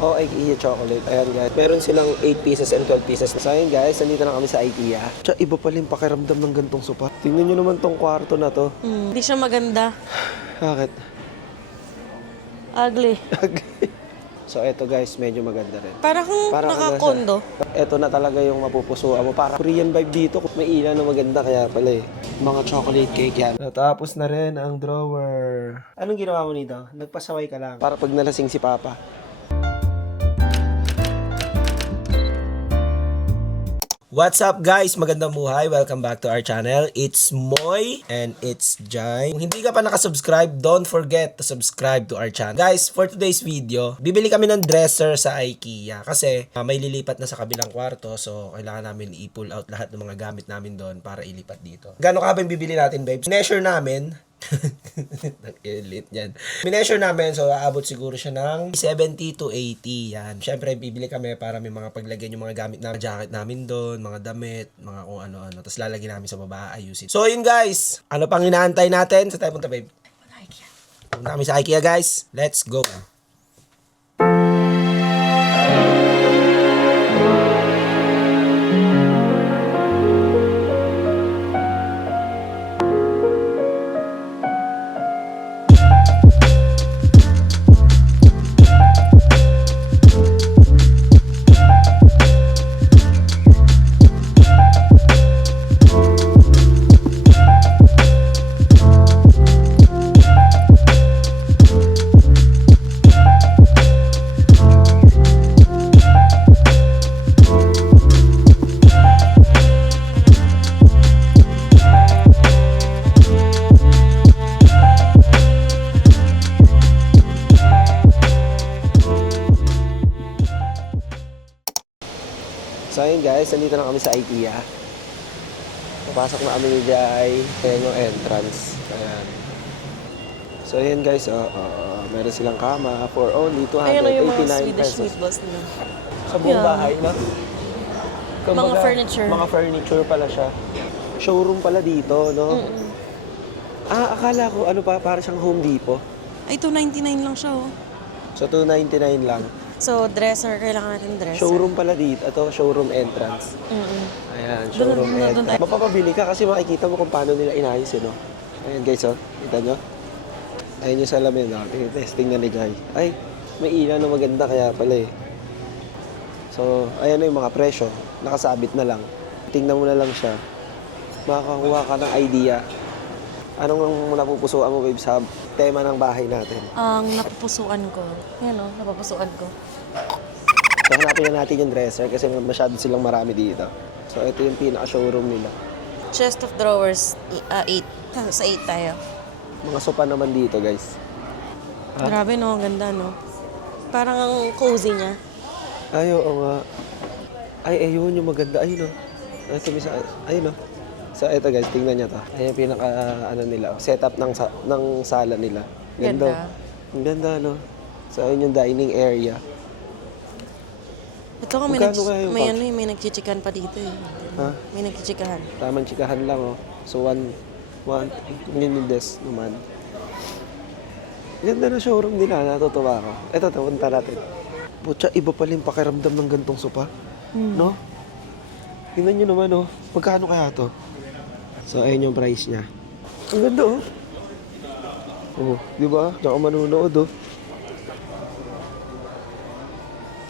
Oh, IKEA chocolate. Ayan guys. Meron silang 8 pieces and 12 pieces. So ayan guys, nandito na kami sa IKEA. Tsaka iba pala yung pakiramdam ng gantong sopa. Tingnan nyo naman tong kwarto na to. Hindi siya maganda. Bakit? Ugly. So eto guys, medyo maganda rin. Parang naka-condo. Eto na talaga yung mapupusuan mo. Parang Korean vibe dito. May ilaw na maganda kaya pala eh. Mga chocolate cake yan. Natapos na rin ang drawer. Anong ginawa mo nito? Nagpasaway ka lang. Para pag nalasing si Papa. What's up guys? Magandang buhay. Welcome back to our channel. It's Moy and it's Jai. Kung hindi ka pa nakasubscribe, don't forget to subscribe to our channel. Guys, for today's video, bibili kami ng dresser sa IKEA kasi may lilipat na sa kabilang kwarto, so kailangan namin i-pull out lahat ng mga gamit namin doon para ilipat dito. Gano'n ka ba yung bibili natin, babes? Measure namin. Nag-elite yan. Mineasure namin, so aabot siguro siya ng 70 to 80. Yan. Siyempre, bibili kami para may mga paglagyan yung mga gamit na jacket namin doon, mga damit, mga kung ano-ano. Tapos lalagyan namin sa baba, ayusin. So, yun guys. Ano pang inaantay natin? Sa tayo punta, babe? Punta kami sa IKEA, guys. Let's go. So ayun guys, nandito na kami sa IKEA. Papasok na kami ni Jai. Ayan yung entrance. Ayan. So ayun guys, meron silang kama for only 289 pesos. Meatballs nila. Sa buong bahay, no? Mga furniture. Mga furniture pala siya. Showroom pala dito, no? Akala ko ano pa, para siyang Home Depot. Ay, 299 lang siya, oh. So 299 lang. So, dresser. Kailangan natin dresser. Showroom pala dito. Ito, showroom entrance. Ayan, showroom Doon entrance. Mapapabili ka kasi makikita mo kung paano nila inayos yun, no? Ayan guys, oh. Kita nyo? Ayan yung salamin, no? Testing na ni Jai. Ay, may ilaw na maganda kaya pala eh. So, ayan na yung mga presyo. Nakasabit na lang. Tingnan mo na lang siya. Makakakuha ka ng idea. Anong napupusuan mo, babe, sa tema ng bahay natin? Ang napupusuan ko. Yan, oh. Napupusuan ko. So, hanapin na natin yung dresser kasi masyado silang marami dito. So, ito yung pinaka-showroom nila. Chest of drawers, 8. Sa 8 tayo. Mga sopa naman dito, guys. Grabe, no? Ang ganda, no? Parang ang cozy niya. Ay, oo nga. Ay, ayun yung maganda. Ayun, no? Ayun, no? So, ito guys, tingnan nyo to. Ayun yung pinaka, nila, setup ng sala nila. Ganda. Ang ganda, no? So, ayun yung dining area. Ito ka, may nagchichikan pa dito, eh. Ha? May nagchichikahan. Tamang chikahan lang, oh. So, yun yung desk naman. Ganda na showroom nila, natutuwa ako. Ito, punta natin. Putya, iba pala yung pakiramdam ng gantong sopa. No? Tingnan nyo naman, oh. Magkano kaya to? So, ayun yung price niya. Ang ganda, oh. Oh, di ba? Diyan ka manunood, oh.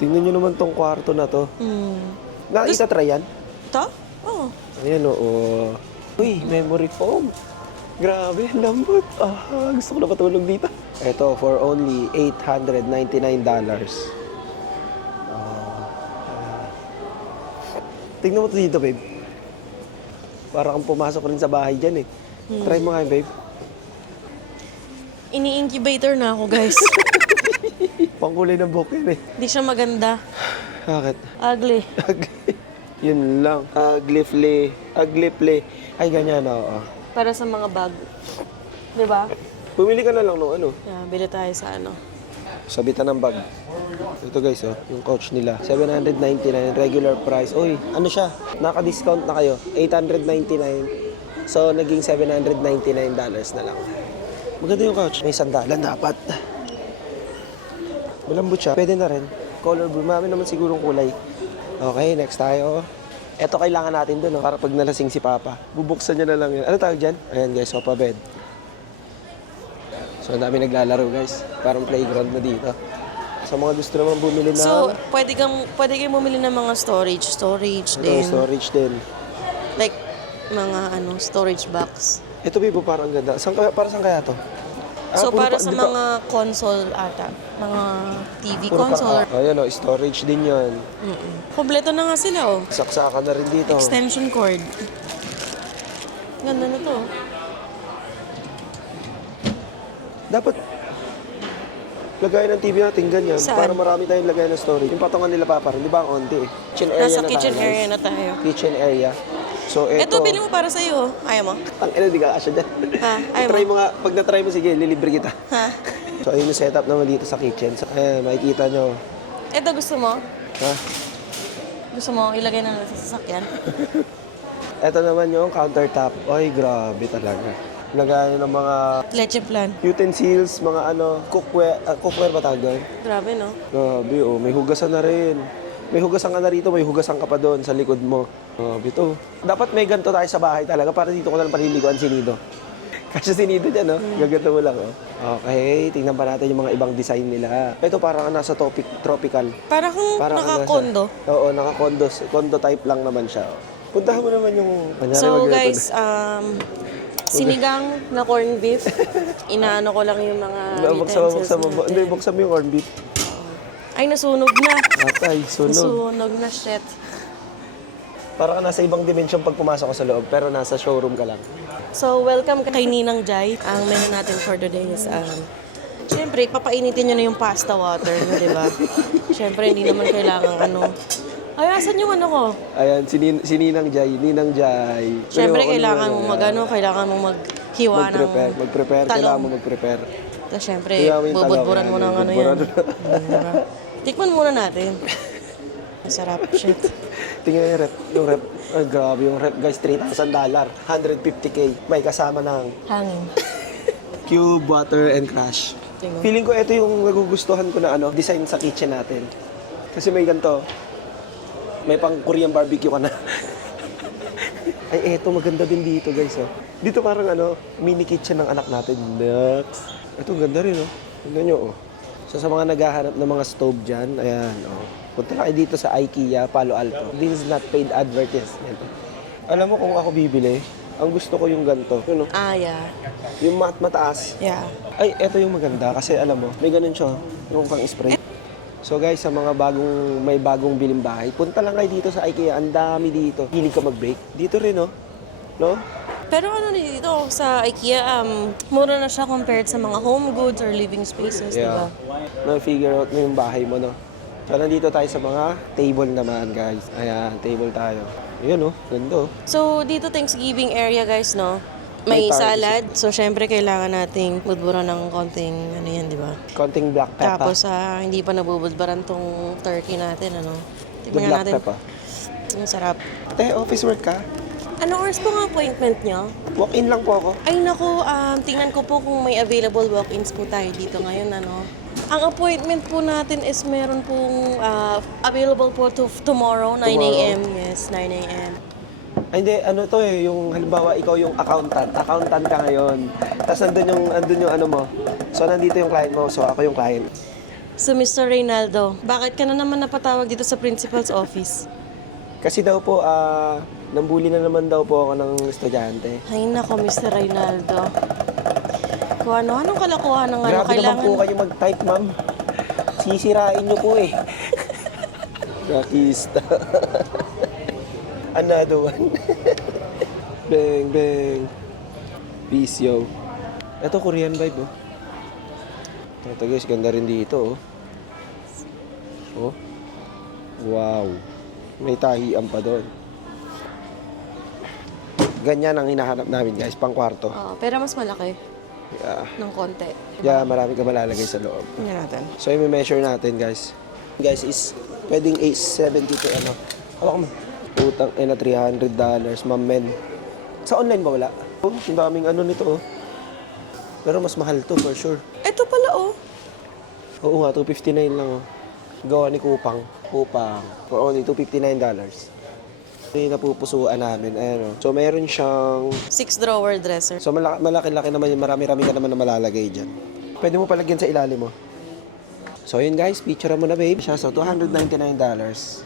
Tingnan nyo naman tong kwarto na to. Nakita try yan? Ito? Oo. Ayan, oh. Uy, memory foam. Grabe, lambot. Gusto ko na patulog dito. Ito, for only $899. Tingnan mo ito dito, babe. Para kang pumasok rin sa bahay dyan, eh. Try mo nga, babe. Ini-incubator na ako, guys. Pangkulay ng buhok yun, eh. Hindi siya maganda. Bakit? Ugly. Yun lang. Ugly. Ay, ganyan, oo. Para sa mga bag. Di ba? Bumili ka na lang ng ano. Yeah, bili tayo sa ano. Sabitan ng bag. Ito guys, oh, yung coach nila. $799 regular price. Uy, ano siya? Naka-discount na kayo. $899. So, naging $799 na lang. Maganda yung couch. May sandalan dapat. Malambot siya. Pwede na rin. Color blue. Marami naman sigurong kulay. Okay, next tayo. Ito kailangan natin doon, no? Para pag nalasing si Papa. Bubuksan niya na lang yun. Ano tawag dyan? Ayan guys, sofa bed. So, ang dami naglalaro guys. Parang playground na dito. Sa mga gusto naman bumili na... So, pwede kang bumili ng mga storage din. Storage din. Like, mga storage box. Ito, Bibo, parang ganda. Para saan kaya to? So, puro para pa- sa di ba- mga console ata. Mga TV puro console. Ayan o, storage din yan. Kompleto na nga sila, oh. Saksakan na rin dito. Extension cord. Ganda na to. Dapat lagayan ng TV natin ganyan. Saan? Para marami tayong lagayan ng storage. Yung patungan nila Papa rin, di ba ang onti eh. Kitchen area Nasa na kitchen tayo, area guys. na tayo. Kitchen area. So, Ito, bili mo para sa'yo. Ayaw mo? Ang ina, di ka kasya dyan. Ha? Ayaw Try mo? mo nga. Pag na-try mo, sige, lilibre kita. Ha? So, ayun yung setup naman dito sa kitchen. So, ayan, makikita nyo. Ito, gusto mo? Ha? Gusto mo ilagay na sa sasakyan? Ito naman yung countertop. Ay, grabe talaga. Lagayan ng mga Leche plan. utensils, mga cookware ba tawag doon? Grabe, no? Grabe, oh. May hugasan na rin. May hugasan ka na rito, may hugasan ka pa doon sa likod mo. Grabe to. Dapat may ganito tayo sa bahay talaga para dito ko na lang paliliguan si Nido. Kasi si Nido dyan, oh. Gaganto mo lang, oh. Okay, tingnan pa natin yung mga ibang design nila. Ito parang nasa tropical. Para kung Parang naka-condo. Oo, naka-condo. Condo type lang naman siya, oh. Puntahan mo naman yung... So, guys, sinigang na corned beef. Inaano ko lang yung mga utensils natin. Hindi, buksan mo yung corned beef. Ay, nasunog na. Atay, sunog. Nasunog na, shit. Parang ka nasa ibang dimension pag pumasok ka sa loob, pero nasa showroom ka lang. So, welcome kay Ninang Jai. Ang menu natin for today is, siyempre, papainitin nyo na yung pasta water nyo, di ba? Siyempre, hindi naman kailangan Ay, asan yung ko? Ayan, si Ninang Jai. Ninang Jai. Siyempre, Pero kailangan ano, mong kailangan mong maghiwa ng Mag-prepare. talong. Kailangan mo mag-prepare. Tapos, siyempre, Hiwa mo yung bubudburan talong, mo ng bubudburan yan. Mura. Tikman muna natin. Masarap, shit. Tingnan yung rep. Ay, grabe yung rep, guys. $3,000. 150K. May kasama ng Hangin. cube, water, and crush. Tingnan. Feeling ko ito yung nagugustuhan ko na design sa kitchen natin. Kasi may ganito. May pang Korean barbecue ka na. Ay, eto maganda din dito, guys. Oh. Dito parang mini kitchen ng anak natin. Next. Ito ganda rin, oh. Tingnan nyo, oh. So sa mga naghahanap ng mga stove dyan, ayan, oh. Punta na kayo dito sa IKEA, Palo Alto. This is not paid advertisement. Alam mo kung ako bibili, ang gusto ko yung ganito. Yun, oh. Yeah. Yung mataas. Yeah. Ay, eto yung maganda kasi alam mo, may ganun siya, yung pang spray. So guys, sa mga may bagong biling bahay, punta lang kayo dito sa IKEA. Ang dami dito. Hilig ka mag-break. Dito rin, oh. No? Pero dito sa IKEA, mura na siya compared sa mga home goods or living spaces, di ba? Na-figure out mo yung bahay mo, no? So, nandito tayo sa mga table naman, guys. Ayan, table tayo. Ayan, oh. Ganda, oh. So, dito Thanksgiving area, guys, no? May May target. salad. So, syempre, kailangan nating budburan ng konting, di ba? Konting black pepper. Tapos, hindi pa nabubudbaran tong turkey natin, The Tingnan black natin. pepper. Ang sarap. Te, office work ka? Ano oras po ang appointment nyo? Walk-in lang po ako. Ay, naku, tingnan ko po kung may available walk-ins po tayo dito ngayon, Ang appointment po natin is meron pong available po tomorrow, 9 a.m. Yes, 9 a.m. Ay, hindi, to yung halimbawa, ikaw yung accountant. Accountant ka ngayon. Tapos andun yung mo. So, nandito yung client mo. So, ako yung client. So, Mr. Reynaldo, bakit ka na naman napatawag dito sa principal's office? Kasi daw po, nambuli na naman daw po ako ng estudyante. Ay, nako, Mr. Reynaldo. Kung anong kalakuhan ng Grabe kailangan... naman po kayo mag-type, ma'am. Sisirain niyo po eh. Rakista. Another one. Bang, bang. Peace, yo. Ito, Korean vibe, oh. Ito, guys, ganda rin dito, oh. Oh. Wow. May tahian pa doon. Ganyan ang hinahanap namin, guys, pang kwarto. pero mas malaki Yeah. ng konti. Yeah, marami ka malalagay sa loob. Tingnan natin. So, i-measure natin, guys. Guys, is pwedeng 870 to Hawak mo. Utang, na $300, ma'am men. Sa online ba wala? Oh, ang daming nito, oh. Pero mas mahal to, for sure. Ito pala, Oo nga, $259 lang, oh. Gawa ni Kupang. Kupang. For only $259. Ito yung napupusuan namin. Ayan, so, meron siyang... 6-drawer dresser. So, malaki-laki naman yun. Marami-rami ka naman na malalagay dyan. Pwede mo palagyan sa ilalim mo. So, yun guys. Picture mo na, babe. Siya, so, $299.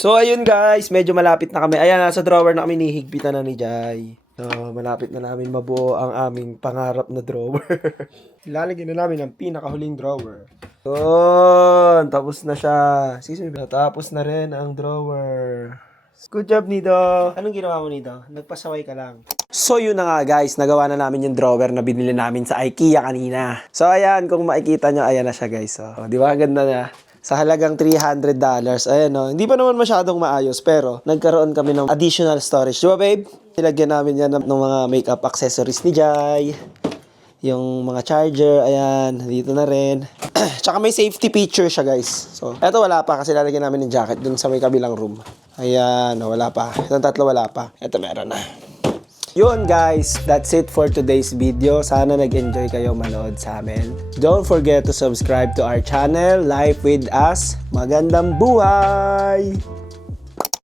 So, ayun guys, medyo malapit na kami. Ayan, nasa drawer na kami, nihigpitan na ni Jai. So, malapit na namin mabuo ang aming pangarap na drawer. Ilalagyan na namin ang pinakahuling drawer. Yun, tapos na siya. Excuse me, tapos na rin ang drawer. Good job, Nido. Anong ginawa mo, Nido? Nagpasaway ka lang. So, yun na nga guys, nagawa na namin yung drawer na binili namin sa IKEA kanina. So, ayan, kung makikita nyo, ayan na siya guys. So, di ba, ganda na. Sa halagang $300. Ayan o. Hindi pa naman masyadong maayos, pero nagkaroon kami ng additional storage. Diba, babe? Nilagyan namin yan ng mga makeup accessories ni Jai. Yung mga charger, ayan. Dito na rin. Tsaka may safety feature siya, guys. So, eto wala pa kasi lalagyan namin ng jacket dun sa may kabilang room. Ayan, wala pa. Itong tatlo wala pa. Eto meron na. Yun guys, that's it for today's video. Sana nag-enjoy kayo manood sa amin. Don't forget to subscribe to our channel, Life with Us. Magandang buhay!